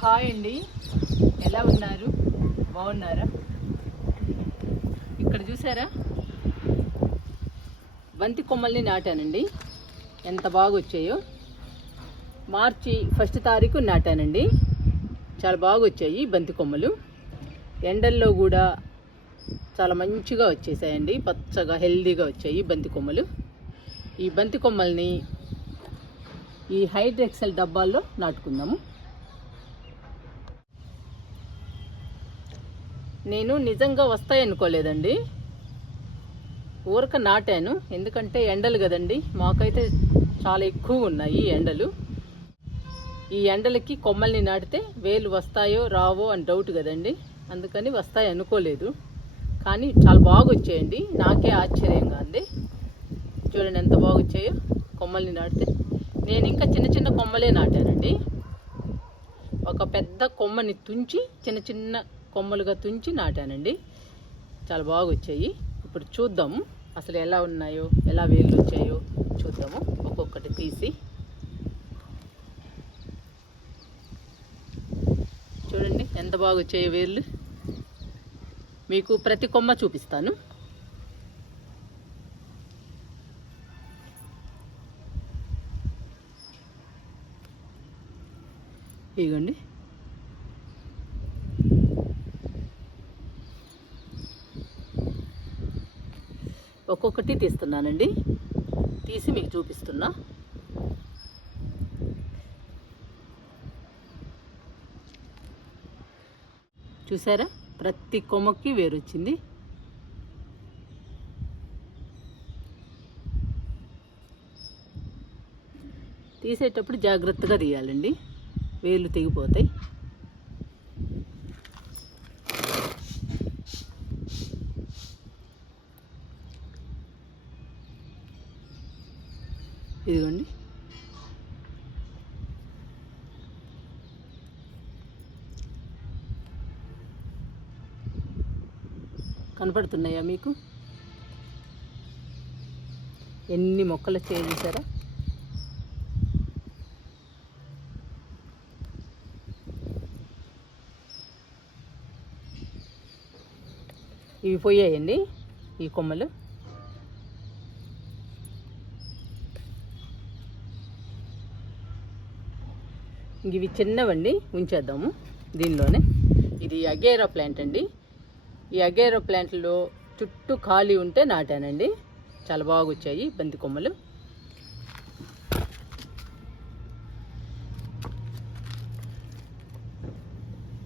Hi అండి, ఎలా ఉన్నారు? బాగున్నారా? ఇక్కడ చూసారా, బంతి కొమ్మల్ని నాటానండి. ఎంత బాగా వచ్చాయో. మార్చి 1 తారీఖు నాటానండి. చాలా బాగా వచ్చాయి బంతి కొమ్మలు. ఎండల్లో కూడా చాలా మంచిగా వచ్చేసాయండి. పచ్చగా హెల్దీగా వచ్చాయి బంతి కొమ్మలు. ఈ బంతి కొమ్మల్ని ఈ హైడ్రెక్సెల్ డబ్బాల్లో నాటుకుందాము. నేను నిజంగా వస్తాయనుకోలేదండి. ఊరక నాటాను. ఎందుకంటే ఎండలు కదండి, మాకైతే చాలా ఎక్కువ ఉన్నాయి ఎండలు. ఈ ఎండలకి కొమ్మల్ని నాటితే వేలు వస్తాయో రావో అని డౌట్ కదండి. అందుకని వస్తాయి అనుకోలేదు. కానీ చాలా బాగా వచ్చాయండి. నాకే ఆశ్చర్యంగా ఉంది. చూడండి ఎంత బాగా వచ్చాయో కొమ్మల్ని నాటితే. నేను ఇంకా చిన్న చిన్న కొమ్మలే నాటానండి. ఒక పెద్ద కొమ్మని తుంచి చిన్న చిన్న కొమ్మలుగా తుంచి నాటానండి. చాలా బాగా వచ్చాయి. ఇప్పుడు చూద్దాము అసలు ఎలా ఉన్నాయో, ఎలా వేళ్ళు వచ్చాయో చూద్దాము. ఒక్కొక్కటి తీసి చూడండి ఎంత బాగా వచ్చాయో వేళ్ళు. మీకు ప్రతి కొమ్మ చూపిస్తాను. ఇదిగోండి. ఒక్కొక్కటి తీస్తున్నానండి. తీసి మీకు చూపిస్తున్నా. చూసారా, ప్రతి కొమ్మకి వేరు వచ్చింది. తీసేటప్పుడు జాగ్రత్తగా తీయాలండి, వేళ్ళు తెగిపోతాయి. ఇదిగోండి. కనపడుతున్నాయా మీకు? ఎన్ని మొక్కలు చేసారా? ఇవి పోయాయండి ఈ కొమ్మలు. ఇవి చిన్నవండి, ఉంచేద్దాము దీనిలోనే. ఇది అగేరా ప్లాంట్ అండి. ఈ అగేరా ప్లాంట్లో చుట్టూ ఖాళీ ఉంటే నాటానండి. చాలా బాగా వచ్చాయి బంతి కొమ్మలు.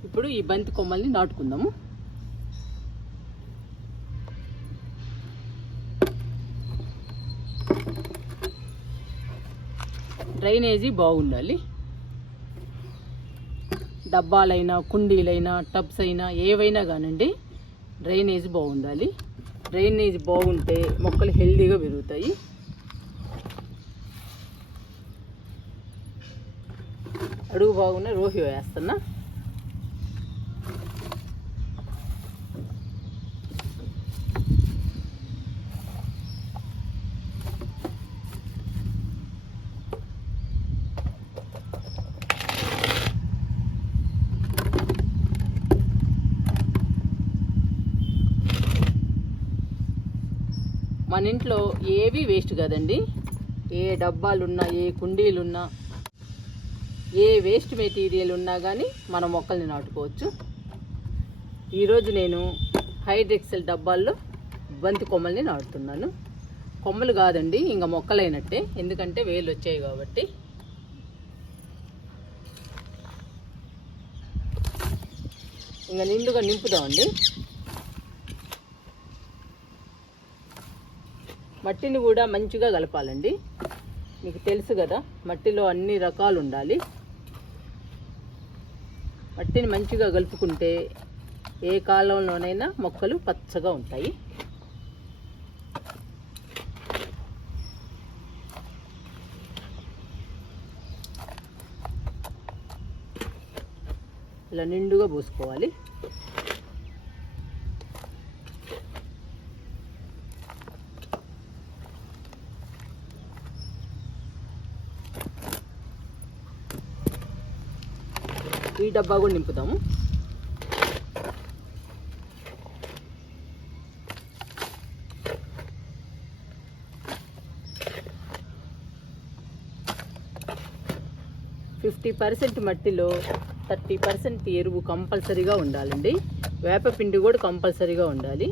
ఇప్పుడు ఈ బంతి కొమ్మల్ని నాటుకుందాము. డ్రైనేజీ బాగుండాలి. డబ్బాలైనా, కుండీలైనా, టబ్స్ అయినా ఏవైనా కానండి, డ్రైనేజ్ బాగుండాలి. డ్రైనేజ్ బాగుంటే మొక్కలు హెల్దీగా పెరుగుతాయి. అడుగు బాగున్న రోహి వేస్తున్నా. మన ఇంట్లో ఏవి వేస్ట్ కదండి. ఏ డబ్బాలున్నా, ఏ కుండీలున్నా, ఏ వేస్ట్ మెటీరియల్ ఉన్నా కానీ మన మొక్కల్ని నాటుకోవచ్చు. ఈరోజు నేను హైడ్రెక్సెల్ డబ్బాల్లో బంతి కొమ్మల్ని నాటుతున్నాను. కొమ్మలు కాదండి, ఇంకా మొక్కలైనట్టే. ఎందుకంటే వేళ్ళు వచ్చాయి కాబట్టి. ఇంకా నిండుగా నింపుదామండి. మట్టిని కూడా మంచిగా కలపాలండి. మీకు తెలుసు కదా, మట్టిలో అన్ని రకాలు ఉండాలి. మట్టిని మంచిగా కలుపుకుంటే ఏ కాలంలోనైనా మొక్కలు పచ్చగా ఉంటాయి. ఇలా నిండుగా పోసుకోవాలి. ఈ డబ్బా కూడా నింపుతాము. %50 మట్టిలో 30% ఎరువు కంపల్సరీగా ఉండాలండి. వేపపిండి కూడా కంపల్సరీగా ఉండాలి.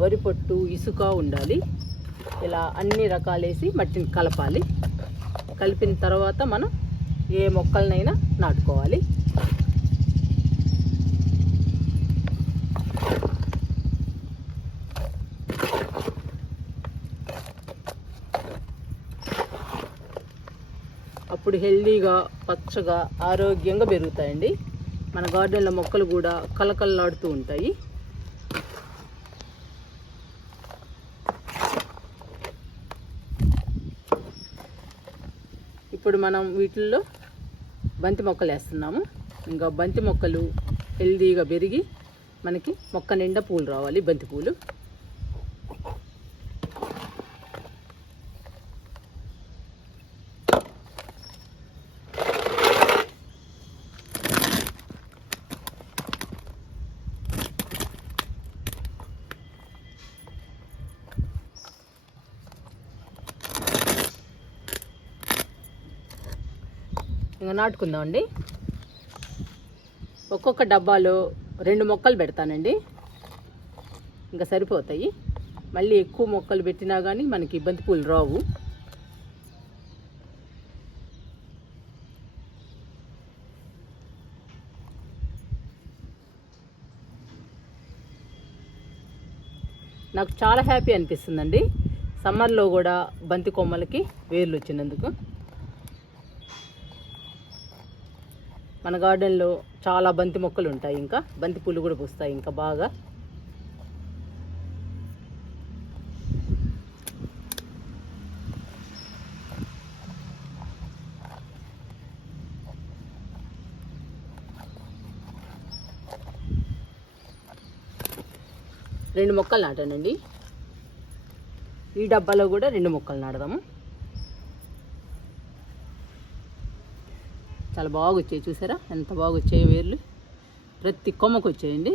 వరి పొట్టు, ఇసుక ఉండాలి. ఇలా అన్ని రకాలేసి మట్టిని కలపాలి. కలిపిన తర్వాత మనం ఏ మొక్కలనైనా నాటుకోవాలి. అప్పుడు హెల్దీగా, పచ్చగా, ఆరోగ్యంగా పెరుగుతాయండి. మన గార్డెన్లో మొక్కలు కూడా కలకలలాడుతూ ఉంటాయి. ఇప్పుడు మనం వీటిల్లో బంతి మొక్కలు వేస్తున్నాము. ఇంకా బంతి మొక్కలు హెల్దీగా పెరిగి మనకి మొక్క నిండా పూలు రావాలి, బంతి పూలు. ఇంకా నాటుకుందామండి. ఒక్కొక్క డబ్బాలో 2 మొక్కలు పెడతానండి, ఇంకా సరిపోతాయి. మళ్ళీ ఎక్కువ మొక్కలు పెట్టినా కానీ మనకి బంతి పూలు రావు. నాకు చాలా హ్యాపీ అనిపిస్తుందండి సమ్మర్లో కూడా బంతి కొమ్మలకి వేర్లు వచ్చినందుకు. మన గార్డెన్లో చాలా బంతి మొక్కలు ఉంటాయి, ఇంకా బంతి పూలు కూడా పూస్తాయి ఇంకా బాగా. రెండు మొక్కలు నాటానండి. ఈ డబ్బాలో కూడా 2 మొక్కలు నాడదాము. చాలా బాగా వచ్చాయి, చూసారా ఎంత బాగా వచ్చాయి వేర్లు. ప్రతి కొమ్మకు వచ్చాయండి.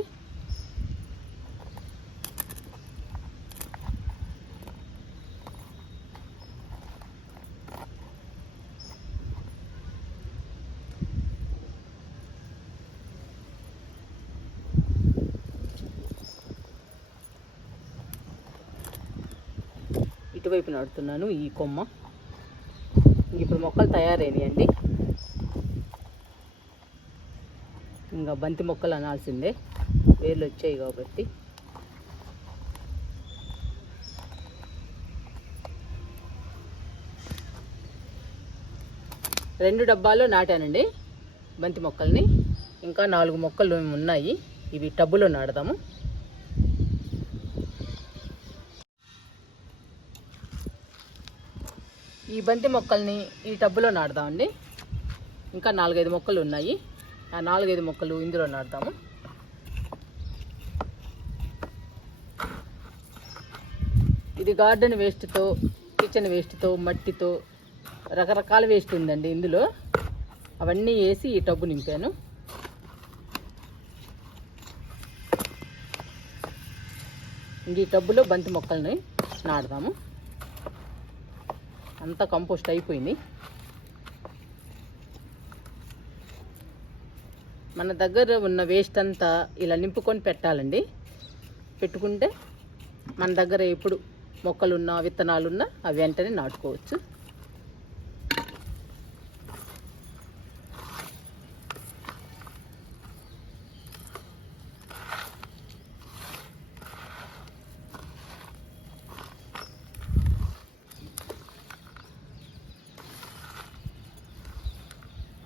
ఇటువైపు నాడుతున్నాను ఈ కొమ్మ. ఇప్పుడు మొక్కలు తయారైనాయండి. ఇంకా బంతి మొక్కలు అనాల్సిందే, వేర్లు వచ్చాయి కాబట్టి. రెండు డబ్బాల్లో నాటానండి బంతి మొక్కల్ని. ఇంకా 4 మొక్కలు ఉన్నాయి, ఇవి టబ్బులో నాడదాము. ఈ బంతి మొక్కల్ని ఈ టబ్బులో నాడదామండి. ఇంకా 4-5 మొక్కలు ఉన్నాయి, ఆ 4-5 మొక్కలు ఇందులో నాటుతాము. ఇది గార్డెన్ వేస్ట్తో, కిచెన్ వేస్ట్తో, మట్టితో, రకరకాల వేస్ట్ ఉందండి ఇందులో. అవన్నీ వేసి ఈ టబ్బు నింపాను. ఇంక ఈ టబ్బులో బంతి మొక్కల్ని నాటుదాము. అంతా కంపోస్ట్ అయిపోయింది. మన దగ్గర ఉన్న వేస్ట్ అంతా ఇలా నింపుకొని పెట్టాలండి. పెట్టుకుంటే మన దగ్గర ఎప్పుడు మొక్కలున్నా, విత్తనాలున్నా అవి వెంటనే నాటుకోవచ్చు.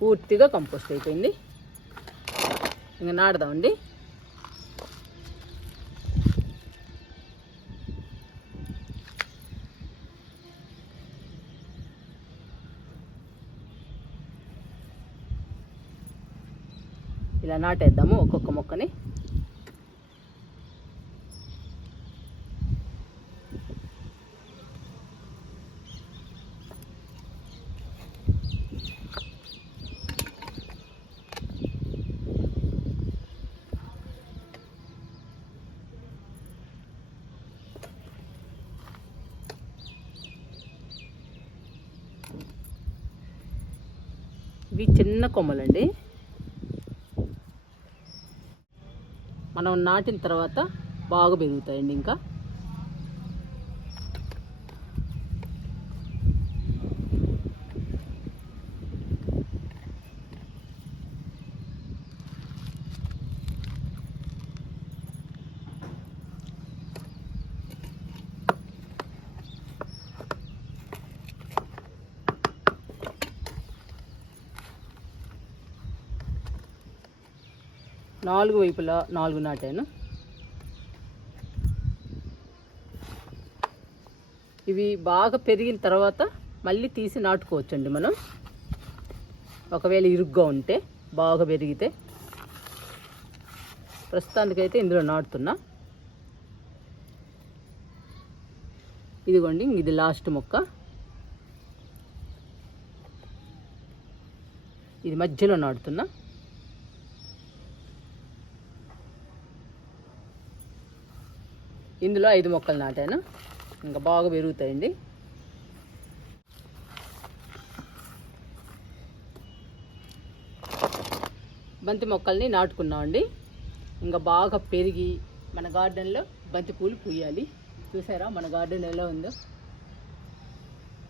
పూర్తిగా కంపోస్ట్ అయిపోయింది. ఇంకా నాడదామండి. ఇలా నాటేద్దాము ఒక్కొక్క మొక్కని. ఇవి చిన్న కొమ్మలండి. మనం నాటిన తర్వాత బాగా పెరుగుతాయండి. ఇంకా నాలుగు వైపులా 4 నాటాను. ఇవి బాగా పెరిగిన తర్వాత మళ్ళీ తీసి నాటుకోవచ్చండి మనం. ఒకవేళ ఇరుగ్గా ఉంటే, బాగా పెరిగితే. ప్రస్తుతానికైతే ఇందులో నాటుతున్నా. ఇదిగోండి, ఇది లాస్ట్ మొక్క. ఇది మధ్యలో నాటుతున్నా. ఇందులో 5 మొక్కలు నాటాను. ఇంకా బాగా పెరుగుతాయండి. బంతి మొక్కల్ని నాటుకున్నామండి. ఇంకా బాగా పెరిగి మన గార్డెన్లో బంతి పూలు పూయాలి. చూసారా మన గార్డెన్ ఎలా ఉందో?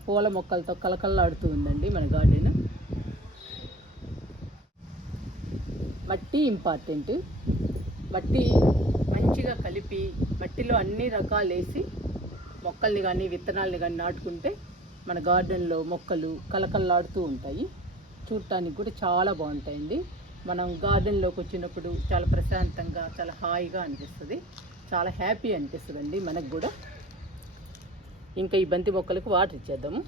పూల మొక్కలతో కలకల్లాడుతూ ఉందండి మన గార్డెన్. మట్టి ఇంపార్టెంట్. మట్టి మంచిగా కలిపి మట్టిలో అన్ని రకాలు వేసి మొక్కల్ని కానీ విత్తనాలని కానీ నాటుకుంటే మన గార్డెన్లో మొక్కలు కలకల్లాడుతూ ఉంటాయి. చూడటానికి కూడా చాలా బాగుంటాయండి. మనం గార్డెన్లోకి వచ్చినప్పుడు చాలా ప్రశాంతంగా, చాలా హాయిగా అనిపిస్తుంది. చాలా హ్యాపీ అనిపిస్తుందండి మనకు కూడా. ఇంకా ఈ బంతి మొక్కలకు వాటర్ ఇచ్చేద్దాము.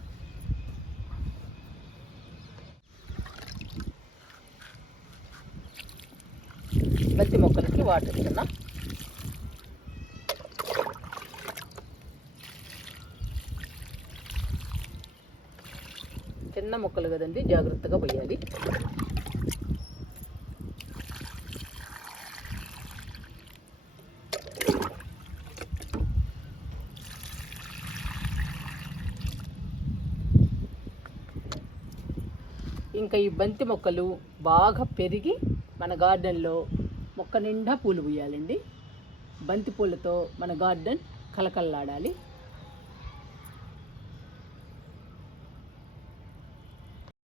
బంతి మొక్కలకి వాటర్ ఇస్తున్నా. చిన్న మొక్కలు కదండి, జాగ్రత్తగా పోయాలి. ఇంకా ఈ బంతి మొక్కలు బాగా పెరిగి మన గార్డెన్లో మొక్క నిండా పూలు పూయాలండి. బంతి పూలతో మన గార్డెన్ కలకల్లాడాలి.